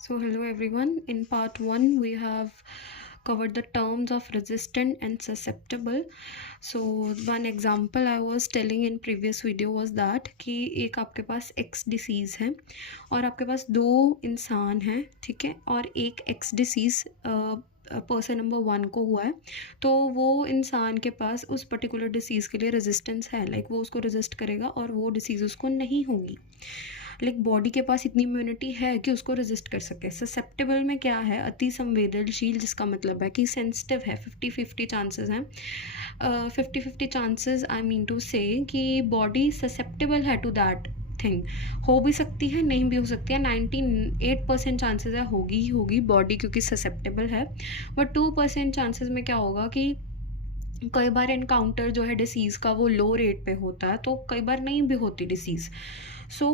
So hello everyone. In part 1 we have covered the terms of resistant and susceptible. So one example I was telling in previous video was that कि एक आपके पास X disease है और आपके पास दो इंसान हैं, ठीक है, और एक X डिसीज़ पर्सन नंबर 1 को हुआ है, तो वो इंसान के पास उस पर्टिकुलर डिसीज़ के लिए रेजिस्टेंस है, लाइक वो उसको रेजिस्ट करेगा और वो डिसीज़ उसको नहीं होगी। लाइक बॉडी के पास इतनी इम्यूनिटी है कि उसको रेजिस्ट कर सके। ससेप्टेबल में क्या है, अति संवेदनशील, जिसका मतलब है कि सेंसिटिव है। 50-50 चांसेस हैं, 50-50 चांसेस, आई मीन टू से कि बॉडी ससेप्टेबल है टू दैट थिंग। हो भी सकती है, नहीं भी हो सकती है। 98% चांसेस है होगी ही होगी बॉडी, क्योंकि ससेप्टेबल है। बट 2% चांसेस में क्या होगा कि कई बार इनकाउंटर जो है डिसीज़ का वो लो रेट पे होता है, तो कई बार नहीं भी होती डिसीज़। सो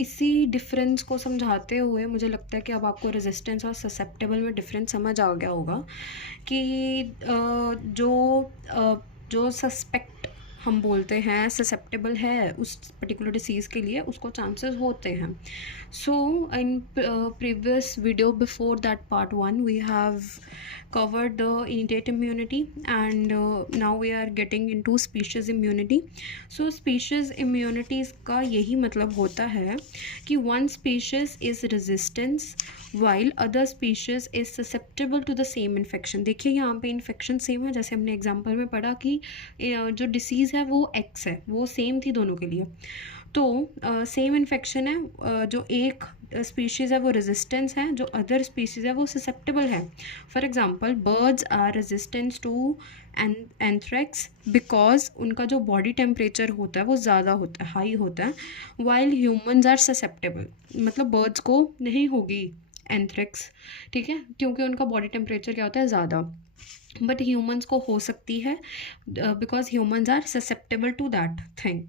इसी डिफरेंस को समझाते हुए मुझे लगता है कि अब आपको रेजिस्टेंस और ससेप्टेबल में डिफरेंस समझ आ गया होगा कि जो सस्पेक्ट हम बोलते हैं ससेप्टेबल है उस पर्टिकुलर डिसीज़ के लिए, उसको चांसेस होते हैं। सो इन previous video before that part 1 we have covered the innate immunity, and now we are getting into species immunity. So species immunities का यही मतलब होता है कि one species is resistance while other species is susceptible to the same infection. देखिए यहाँ पे infection same है, जैसे हमने एग्जाम्पल में पढ़ा कि जो डिसीज़ है वो एक्स है, वो सेम थी दोनों के लिए। तो सेम इन्फेक्शन है, जो एक स्पीशीज़ है वो रेजिस्टेंस है, जो अदर स्पीशीज़ है वो ससेप्टेबल है। For example birds are resistance to anthrax because उनका जो बॉडी टेम्परेचर होता है वो ज़्यादा होता है, हाई होता है, वाइल ह्यूमन्स आर ससेप्टेबल, मतलब बर्ड्स को नहीं होगी एंथ्रेक्स, ठीक है, क्योंकि उनका बॉडी टेम्परेचर क्या होता है, ज़्यादा। बट ह्यूमन्स को हो सकती है because humans are susceptible to that thing.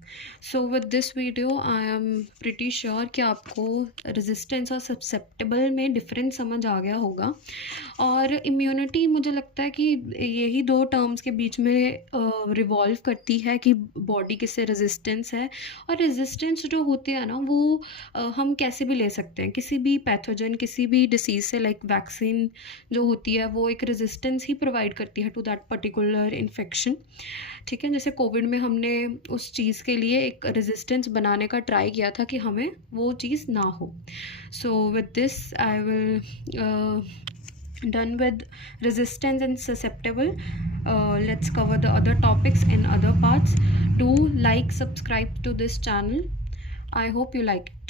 So with this video I am pretty sure कि आपको रेजिस्टेंस और ससेप्टेबल में डिफरेंस समझ आ गया होगा। और इम्यूनिटी मुझे लगता है कि यही दो टर्म्स के बीच में रिवॉल्व करती है कि बॉडी किससे रेजिस्टेंस है, और रेजिस्टेंस जो होती है ना वो हम कैसे भी ले सकते हैं, किसी भी पैथोजन, किसी भी डिसीज़ से। लाइक वैक्सीन जो होती है वो एक रेजिस्टेंस ही प्रोवाइड करती है टू दैट पर्टिकुलर इन्फेक्शन, ठीक है। जैसे कोविड में हमने उस चीज़ के लिए एक रेजिस्टेंस बनाने का ट्राई किया था कि हमें वो चीज़ ना हो। सो with this I will done with resistance and susceptible. Let's cover the other topics in other parts. Do like, subscribe to this channel. I hope you like it.